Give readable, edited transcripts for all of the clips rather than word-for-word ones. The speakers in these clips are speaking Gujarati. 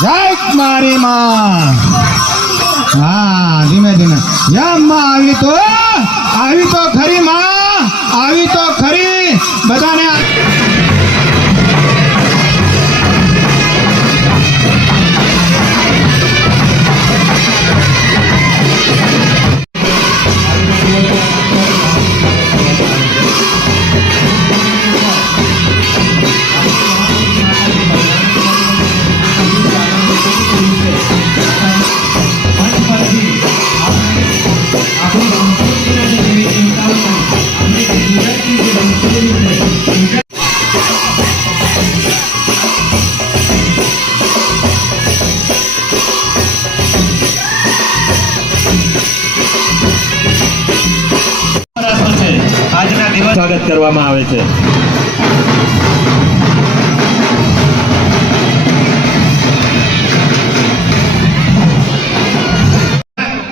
જય મારી માં. હા, ધીમે ધીમે. યા માં આવી તો ખરી માં, આવી તો ખરી. બધાને આજના દિવસ સ્વાગત કરવામાં આવે છે.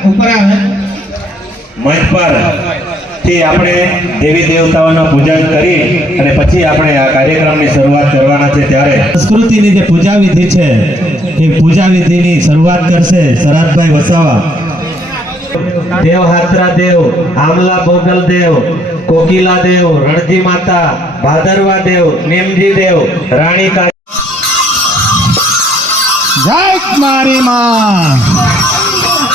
ઉપર આવે મંચ પર થી આપણે દેવી દેવતાઓનું પૂજન કરી અને પછી આપણે આ કાર્યક્રમની શરૂઆત કરવાના છે. ત્યારે સંસ્કૃતિની જે પૂજા વિધિ છે એ પૂજા વિધિની શરૂઆત કરશે શરદભાઈ વસાવા. દેવ હાત્રા દેવ, આમલા ભોગલ દેવ, કોકિલા દેવ, રણજી માતા, ભાદરવા દેવ, નીમજી દેવ, રાણી કા. જય મારી માં.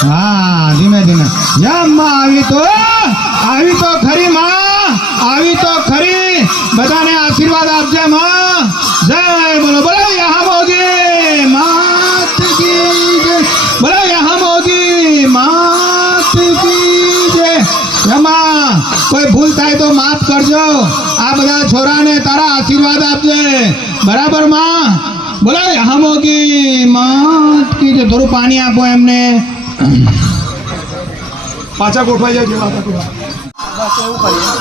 હા, ધીમે ધીમે. યા માં આવી તો ખરી માં, આવી તો ખરી. બધાને આશીર્વાદ આપજે માં. જય બોલો બોલો યહાં મોગી માત કી જય. બોલો યહાં મોગી માત કી જય. એમાં કોઈ ભૂલ થાય તો માફ કરજો. આ બધા છોરાને તારા આશીર્વાદ આપજે. બરાબર માં? બોલો યહાં મોગી માત કી જય. થોડું પાણી આપો એમને. પાછા ગોઠવાઈ જાય જેવા હતા તેવા. બસ એવું કરીએ.